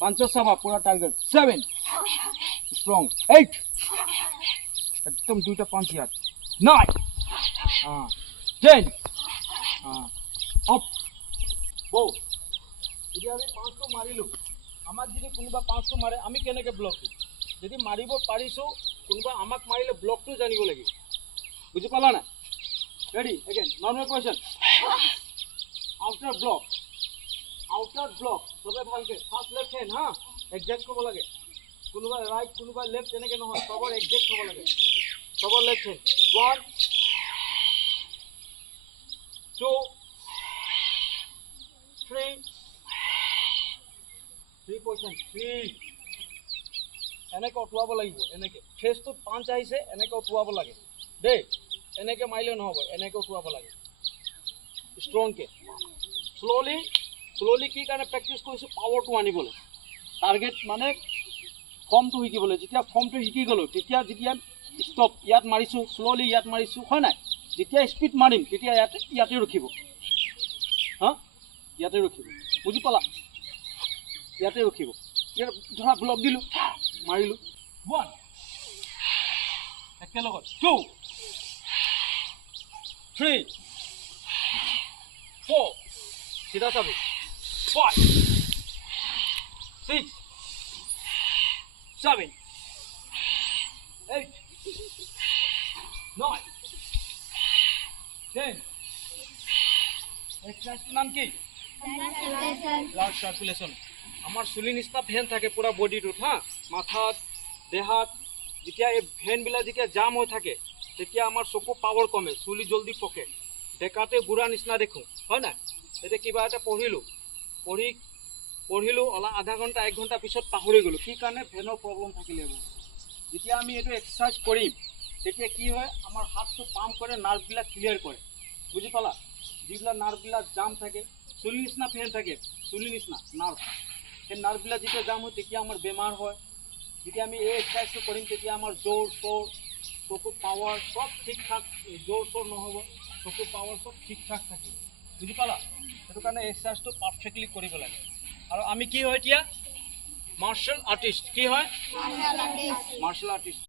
पांचों सवा पूरा टारगेट 7 स्ट्रॉन्ग 8 एकदम दुटा पांच याद 9 हाँ 10 हाँ अप बो এতিয়া আমি 500 মাৰিলো আমাক যদি কোনোবা 500 মাৰে আমি কেনেকৈ ব্লক দিম যদি মাৰিব পাৰিছো কোনোবা আমাক মাৰিলে ব্লকটো জানিব লাগিব বুজি পালা না ready again normal question outer block সবে ভালকে ফাৰ্স্ট লেফট হ্যান্ড হা এক্সাক্ট ক'ব লাগে কোনোবা ৰাইট কোনোবা লেফট তেনেকৈ নহয় সবৰ এক্সাক্ট হ'ব লাগে সবৰ লেফট হ্যান্ড 1 2 3 3 এনেকৈ উঠোৱাব লাগিব এনেকৈ ফেচটো পাঁচ আহিছে এনেকৈ উঠোৱাব লাগে দেই এনেকৈ মাৰিলে নহ'ব এনেকৈ উঠোৱাব লাগে ষ্ট্ৰংকৈ শ্ল'লি কি কাৰণে প্ৰেক্টিছ কৰিছোঁ পাৱাৰটো আনিবলৈ টাৰ্গেট মানে ফৰ্মটো শিকিবলৈ যেতিয়া ফৰ্মটো শিকি গ'লোঁ তেতিয়া ষ্টপ ইয়াত মাৰিছোঁ শ্ল'লি ইয়াত মাৰিছোঁ হয় নাই যেতিয়া স্পীড মাৰিম তেতিয়া ইয়াতে ৰখিব হা ইয়াতে ৰখিব বুজি পালা ইয়াতে ৰখিব ধৰা ব্লক দিলোঁ মাৰিলোঁ 1 একেলগত 2 3 4 চিধা চাবি 5 6 7 8 9 10 এক্সাৰসাইজ নাম কি ব্লাড সার্কুলেশন আমার চুলি নিচিনা ভেন থাকে পুরা বডিটোত হা মাথাত দেহাত যেতিয়া এই ভেনবিলাক যেতিয়া জাম হৈ থাকে তেতিয়া আমাৰ চকু পাৱাৰ কমে চুলি জলদি পকে ডেকাতে বুঢ়া নিচিনা দেখোঁ হয় নাই এতিয়া কিবা এটা পঢ়িলোঁ অলপ আধা ঘণ্টা 1 ঘণ্টা পিছত পাহৰি গ'লোঁ কি কাৰণে ভেনৰ প্ৰব্লেম থাকিলে যেতিয়া আমি এইটো এক্সাৰসাইজ কৰিম তেতিয়া কি হয় আমাৰ হাতটো পাম্প কৰে নাৰ্ভবিলাক ক্লিয়াৰ কৰে বুজি পালা যিবিলাক নাৰ্ভবিলাক জাম থাকে চুলি নিচিনা ফেন থাকে চুলি নিচিনা নাৰ্ভ সেই নাৰ্ভবিলাক যেতিয়া জাম হয় তেতিয়া আমাৰ বেমাৰ হয় যেতিয়া আমি এই এক্সাৰসাইজটো কৰিম তেতিয়া আমাৰ জোৰ চোৰ চকু পাৱাৰ সব ঠিক ঠাক জোৰ চোৰ নহ'ব চকু পাৱাৰ সব ঠিক ঠাক থাকিব বুজি পালা সেইটো কাৰণে এক্সাৰসাইজটো পাৰফেক্টলি কৰিব লাগে আৰু আমি কি হয় এতিয়া মাৰ্শাল আৰ্টিষ্ট কি হয় মাৰ্শাল আৰ্টিষ্ট